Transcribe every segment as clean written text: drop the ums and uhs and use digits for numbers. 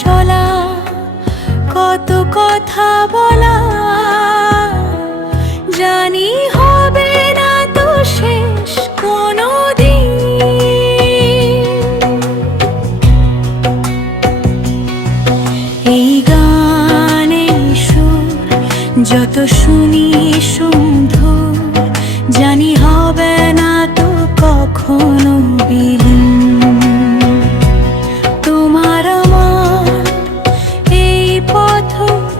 চলা, কত কথা বলা, জানি হবে না তো শেষ কোনোদিন। এই গানের সুর যত শুনি সুমধুর, জানি হবে না তো কখনো বিলীন। তোমার আমার এই পথ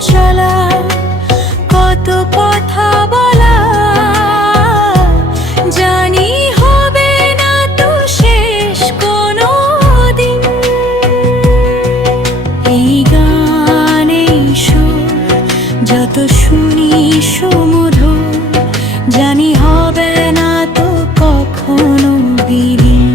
চলা, কত কথা বলা, জানি হবে না তো শেষ কোনোদিন। এই গানে সুর যত শুনি সুমধুর, জানি হবে না তো কখনো বিলীন।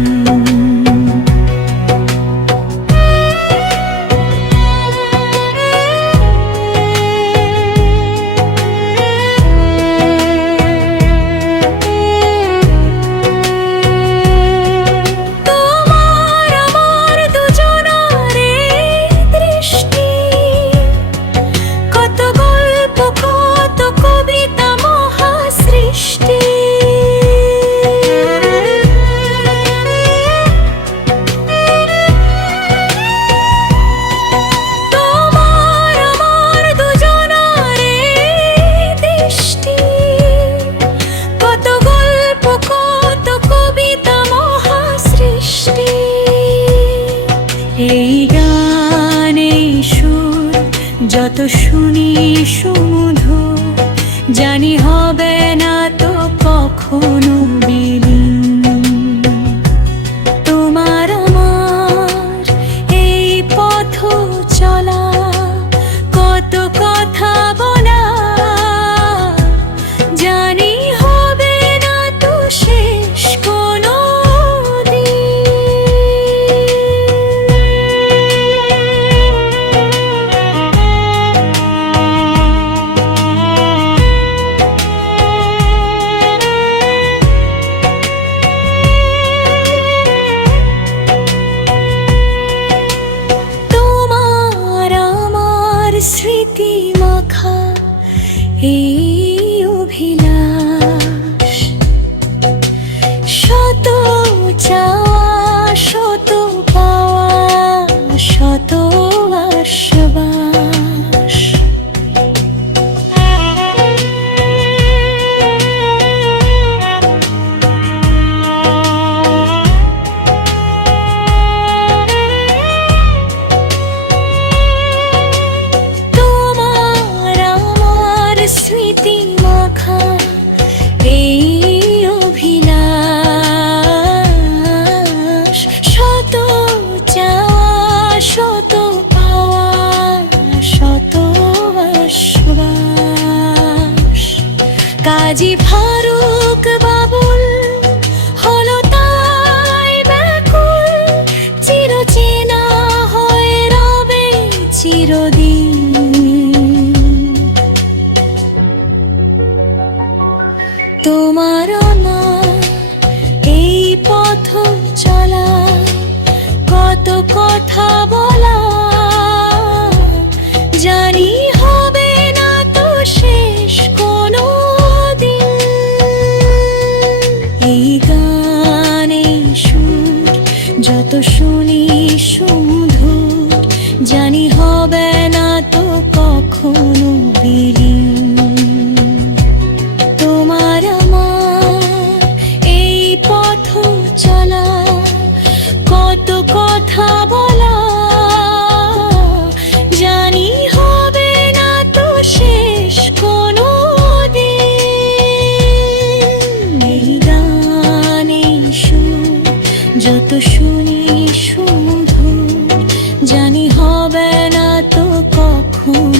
এই গানে সুর যত শুনি সুমধুর, জানি হবে না তো কখনো বিলীন। তোমার আমার এই পথ চলা, কত কথা বলা, জানি হবে না তো শেষ কোনোদিন। স্মৃতি মাখা এই অভিলাষ, শত চাওয়া শত পাওয়া, শত আশ্বাস। স্মৃতি মাখা এই অভিলাষ, শত চাওয়া শত পাওয়া, শত আশ্বাস। কাজী ফারুক বাবুল হলো তাই ব্যাকুল, চিরচেনা হয়ে রবে চিরদিন। তোমার আমার এই পথ চলা, কত কথা বলা, জানি হবে না তো শেষ কোনোদিন। এই গানে সুর যত শুনি সুমধুর, জানি হবে না তো কখনো বিলীন। চলা, কত কথা বলা, জানি হবে না তো শেষ কোনোদিন। এই গানে সুর যত শুনি সুমধুর, জানি হবে না তো কখন